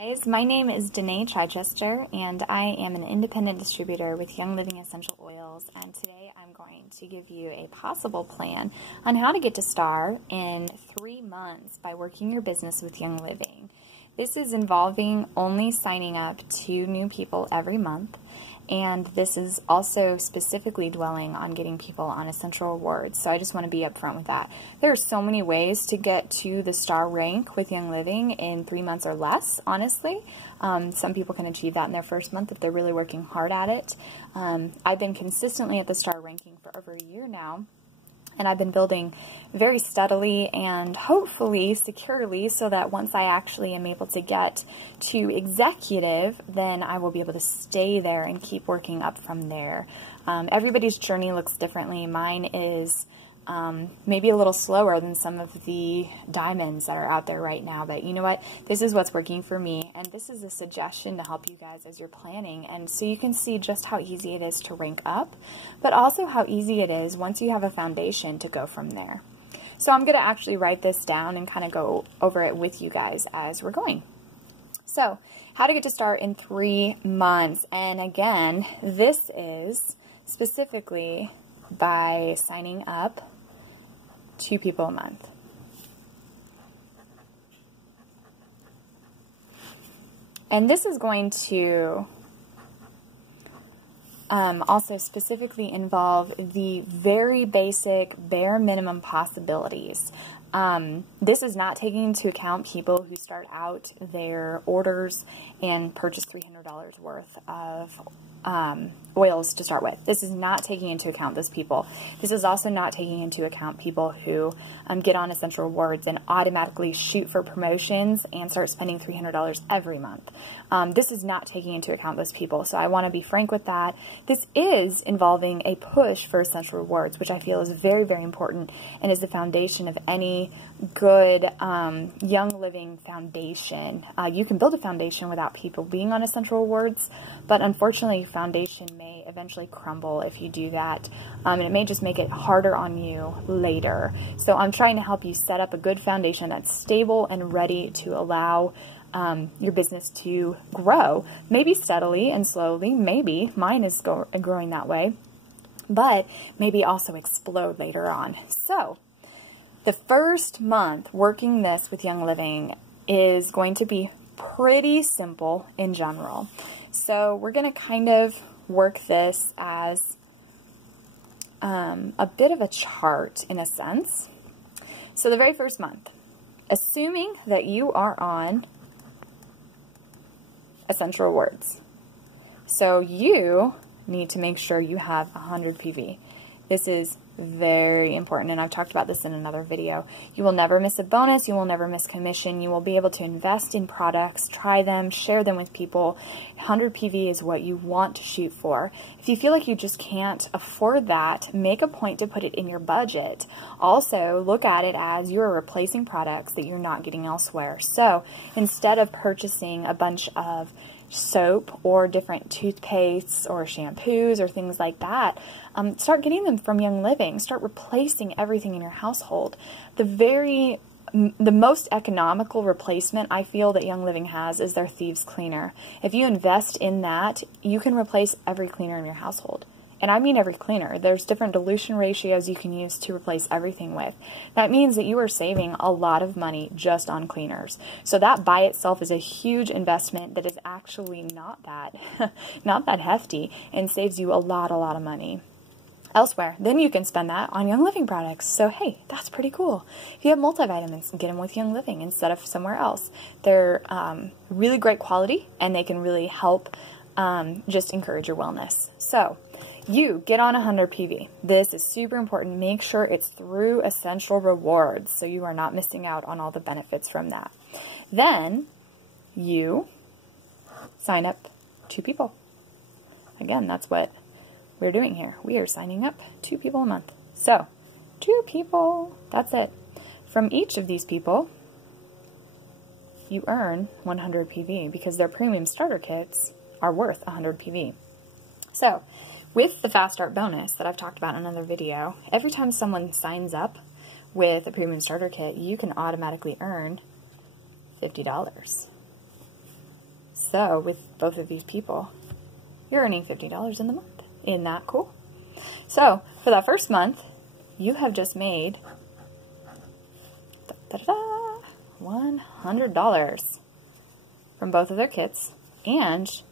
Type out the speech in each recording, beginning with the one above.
Guys, my name is Danae Chichester, and I am an independent distributor with Young Living Essential Oils, and today I'm going to give you a possible plan on how to get to STAR in 3 months by working your business with Young Living. This is involving only signing up 2 new people every month, and this is also specifically dwelling on getting people on essential rewards, so I just want to be upfront with that. There are so many ways to get to the STAR rank with Young Living in 3 months or less, honestly. Some people can achieve that in their first month if they're really working hard at it. I've been consistently at the STAR ranking for over a year now, and I've been building very steadily and hopefully securely so that once I actually am able to get to executive, then I will be able to stay there and keep working up from there. Everybody's journey looks differently. Mine is maybe a little slower than some of the diamonds that are out there right now, but you know what? This is what's working for me, and this is a suggestion to help you guys as you're planning, and so you can see just how easy it is to rank up, but also how easy it is once you have a foundation to go from there. So I'm going to actually write this down and kind of go over it with you guys as we're going. So, how to get to STAR in 3 months, and again, this is specifically by signing up 2 people a month. And this is going to also specifically involve the very basic, bare minimum possibilities. This is not taking into account people who start out their orders and purchase $300 worth of oils to start with. This is not taking into account those people. This is also not taking into account people who get on essential rewards and automatically shoot for promotions and start spending $300 every month. This is not taking into account those people, so I want to be frank with that. This is involving a push for essential rewards, which I feel is very, very important and is the foundation of any good Young Living foundation. You can build a foundation without people being on essential rewards, but unfortunately foundation may eventually crumble if you do that, and it may just make it harder on you later. So I'm trying to help you set up a good foundation that's stable and ready to allow your business to grow, maybe steadily and slowly, maybe mine is growing that way, but maybe also explode later on. So the first month working this with Young Living is going to be pretty simple in general. So we're going to kind of work this as a bit of a chart in a sense. So the very first month, assuming that you are on essential rewards. So you need to make sure you have 100 PV. This is very important, and I've talked about this in another video. You will never miss a bonus. You will never miss commission. You will be able to invest in products, try them, share them with people. 100 PV is what you want to shoot for. If you feel like you just can't afford that, make a point to put it in your budget. Also, look at it as you are replacing products that you're not getting elsewhere. So instead of purchasing a bunch of soap or different toothpastes or shampoos or things like that, start getting them from Young Living. Start replacing everything in your household. The most economical replacement I feel that Young Living has is their Thieves Cleaner. If you invest in that, you can replace every cleaner in your household. And I mean every cleaner. There's different dilution ratios you can use to replace everything with. That means that you are saving a lot of money just on cleaners. So that by itself is a huge investment that is actually not that hefty and saves you a lot of money elsewhere. Then you can spend that on Young Living products. So hey, that's pretty cool. If you have multivitamins, get them with Young Living instead of somewhere else. They're really great quality, and they can really help just encourage your wellness. So you get on 100 PV. This is super important. Make sure it's through essential rewards so you are not missing out on all the benefits from that. Then you sign up 2 people. Again, that's what we're doing here. We are signing up 2 people a month. So 2 people, that's it. From each of these people, you earn 100 PV because their premium starter kits are worth 100 PV. So with the Fast Start bonus that I've talked about in another video, every time someone signs up with a premium starter kit, you can automatically earn $50. So with both of these people, you're earning $50 in the month. Isn't that cool? So for that first month, you have just made $100 from both of their kits, and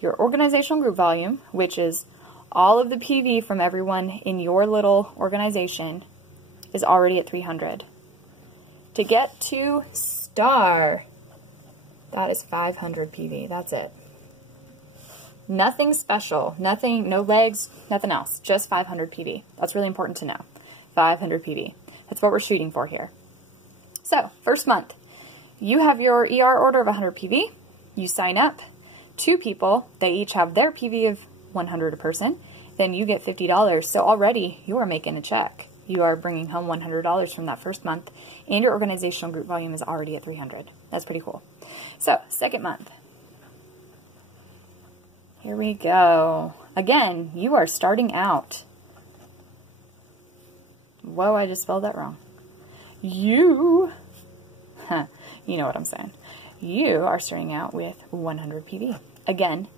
your organizational group volume, which is all of the PV from everyone in your little organization, is already at 300. To get to star, that is 500 PV. That's it. Nothing special, nothing, no legs, nothing else, just 500 PV. That's really important to know. 500 PV. That's what we're shooting for here. So, first month, you have your ER order of 100 PV. You sign up. 2 people, they each have their PV of 100 a person. Then you get $50. So already you are making a check. You are bringing home $100 from that first month, and your organizational group volume is already at 300. That's pretty cool. So, second month. Here we go. Again, you are starting out. Whoa, I just spelled that wrong. You know what I'm saying. You are starting out with 100 PV. Again,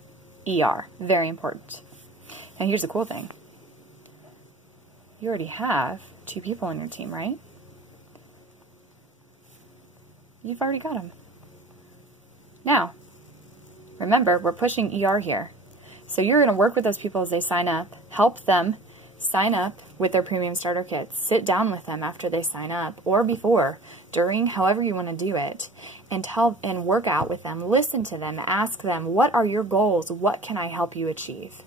ER. Very important. Now, here's the cool thing. You already have 2 people on your team, right? You've already got them. Now, remember, we're pushing ER here. So you're going to work with those people as they sign up, help them sign up with their premium starter kits. Sit down with them after they sign up, or before, during, however you want to do it, and work out with them. Listen to them. Ask them, what are your goals? What can I help you achieve?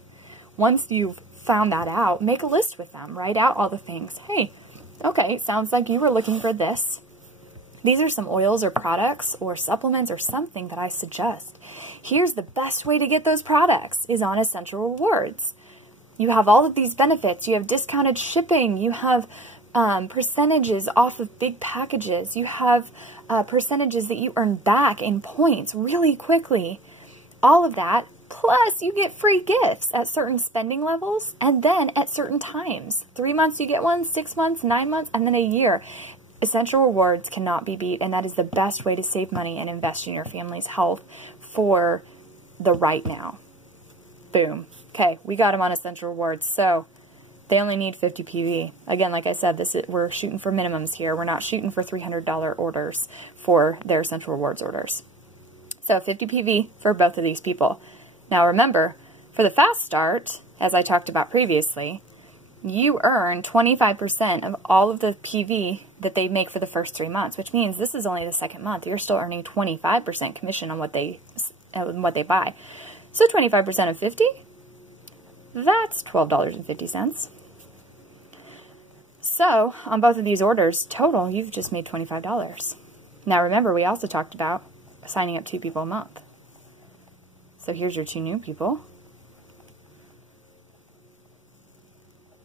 Once you've found that out, make a list with them. Write out all the things. Hey, okay, sounds like you were looking for this. These are some oils or products or supplements or something that I suggest. Here's the best way to get those products is on Essential Rewards. You have all of these benefits. You have discounted shipping. You have percentages off of big packages. You have percentages that you earn back in points really quickly. All of that. Plus, you get free gifts at certain spending levels and then at certain times. 3 months you get one, 6 months, 9 months, and then a year. Essential Rewards cannot be beat, and that is the best way to save money and invest in your family's health for the right now. Boom. Okay, we got them on Essential Rewards. So they only need 50 PV. Again, like I said, we're shooting for minimums here. We're not shooting for $300 orders for their Essential Rewards orders. So 50 PV for both of these people. Now remember, for the fast start, as I talked about previously, you earn 25% of all of the PV that they make for the first 3 months, which means this is only the second month. You're still earning 25% commission on what they buy. So 25% of 50, that's $12.50. So on both of these orders, total, you've just made $25. Now remember, we also talked about signing up 2 people a month. So here's your 2 new people.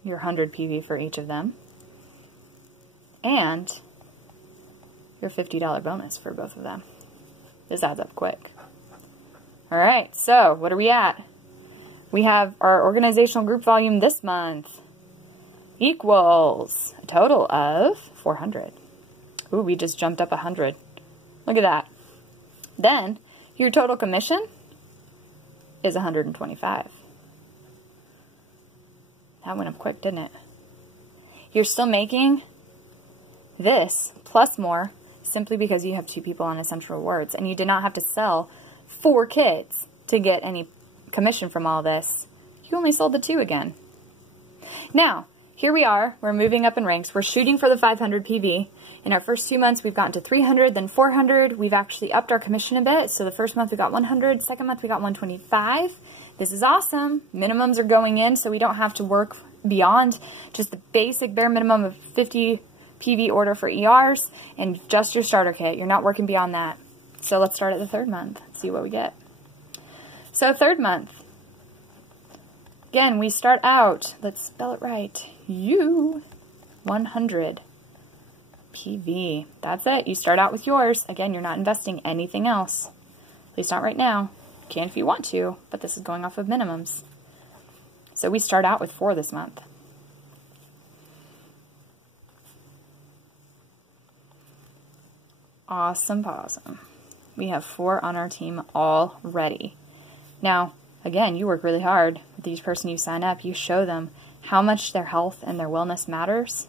Your 100 PV for each of them. And your $50 bonus for both of them. This adds up quick. Alright, so what are we at? We have our organizational group volume this month equals a total of 400. Ooh, we just jumped up 100. Look at that. Then, your total commission is 125. That went up quick, didn't it? You're still making this plus more simply because you have 2 people on Essential Rewards, and you did not have to sell 4 kits to get any commission from all this. You only sold the 2 again. Now, here we are. We're moving up in ranks. We're shooting for the 500 PV. In our first 2 months, we've gotten to 300, then 400. We've actually upped our commission a bit. So the first month we got 100, second month we got 125. This is awesome. Minimums are going in, so we don't have to work beyond just the basic bare minimum of 50 PV order for ERs and just your starter kit. You're not working beyond that. So let's start at the 3rd month, see what we get. So 3rd month. Again, we start out, let's spell it right, 100 PV. That's it. You start out with yours. Again, you're not investing anything else. At least not right now. You can if you want to, but this is going off of minimums. So we start out with 4 this month. Awesome possum. We have 4 on our team already. Now, again, you work really hard with each person you sign up. You show them how much their health and their wellness matters.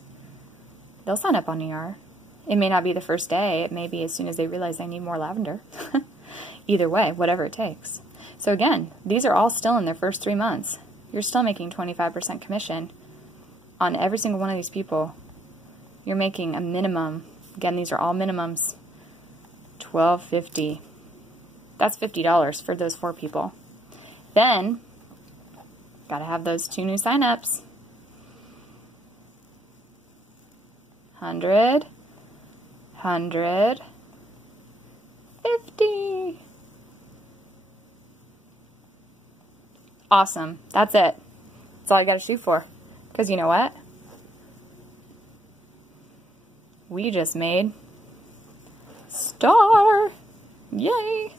They'll sign up on ER. It may not be the first day. It may be as soon as they realize they need more lavender. Either way, whatever it takes. So again, these are all still in their first 3 months. You're still making 25% commission on every single one of these people. You're making a minimum. Again, these are all minimums. $12.50. That's $50 for those 4 people. Then, gotta have those 2 new signups. 100, 100, 50. Awesome. That's it. That's all you gotta shoot for. Because you know what? We just made star. Yay.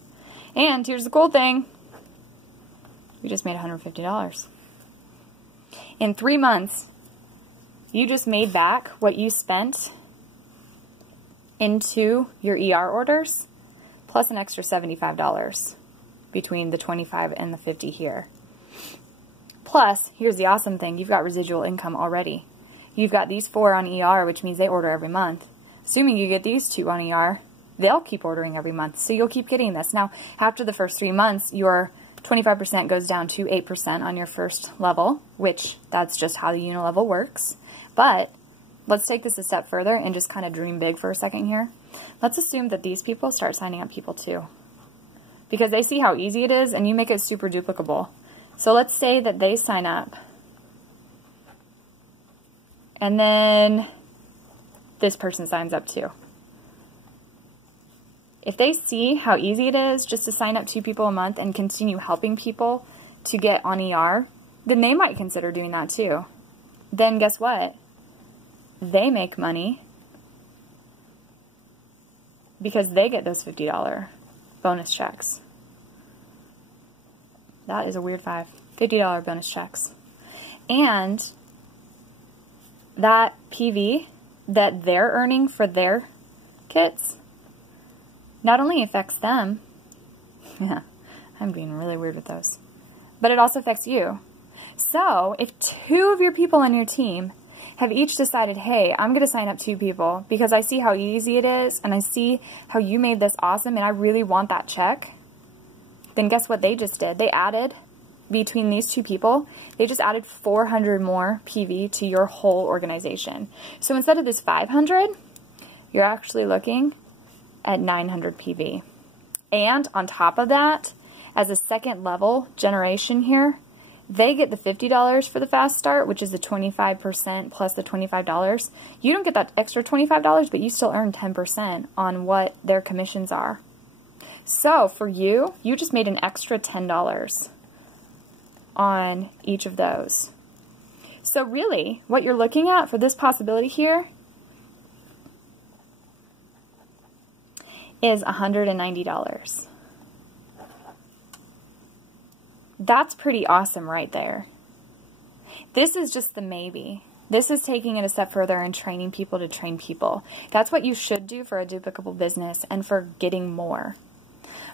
And here's the cool thing. We just made $150. In 3 months, you just made back what you spent into your ER orders, plus an extra $75 between the 25 and the 50 here. Plus, here's the awesome thing. You've got residual income already. You've got these 4 on ER, which means they order every month. Assuming you get these 2 on ER, they'll keep ordering every month, so you'll keep getting this. Now, after the first 3 months, your 25% goes down to 8% on your first level, which that's just how the unilevel works. But let's take this a step further and just kind of dream big for a second here. Let's assume that these people start signing up people too, because they see how easy it is and you make it super duplicable. So let's say that they sign up and then this person signs up too. If they see how easy it is just to sign up 2 people a month and continue helping people to get on ER, then they might consider doing that too. Then guess what? They make money because they get those $50 bonus checks. That is a weird 5. $50 bonus checks. And that PV that they're earning for their kits not only affects them, yeah, I'm being really weird with those, but it also affects you. So if 2 of your people on your team have each decided, hey, I'm going to sign up 2 people because I see how easy it is and I see how you made this awesome and I really want that check, then guess what they just did? They added, between these 2 people, they just added 400 more PV to your whole organization. So instead of this 500, you're actually looking at 900 PV. And on top of that, as a second level generation here, they get the $50 for the fast start, which is the 25% plus the $25. You don't get that extra $25, but you still earn 10% on what their commissions are. So for you, you just made an extra $10 on each of those. So really, what you're looking at for this possibility here is $190. That's pretty awesome right there. This is just the maybe. This is taking it a step further and training people to train people. That's what you should do for a duplicable business and for getting more.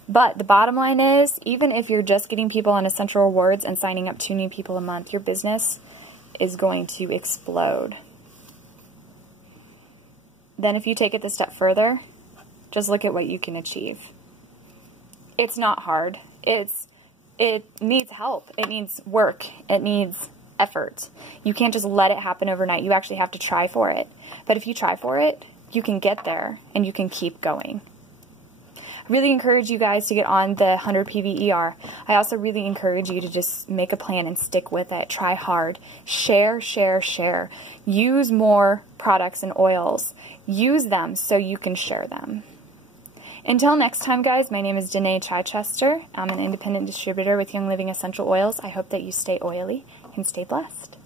But the bottom line is, even if you're just getting people on Essential Rewards and signing up 2 new people a month, your business is going to explode. Then if you take it a step further, just look at what you can achieve. It's not hard. It needs help. It needs work. It needs effort. You can't just let it happen overnight. You actually have to try for it. But if you try for it, you can get there and you can keep going. I really encourage you guys to get on the 100 PVER. I also really encourage you to just make a plan and stick with it. Try hard. Share, share, share. Use more products and oils. Use them so you can share them. Until next time, guys, my name is Danae Chichester. I'm an independent distributor with Young Living Essential Oils. I hope that you stay oily and stay blessed.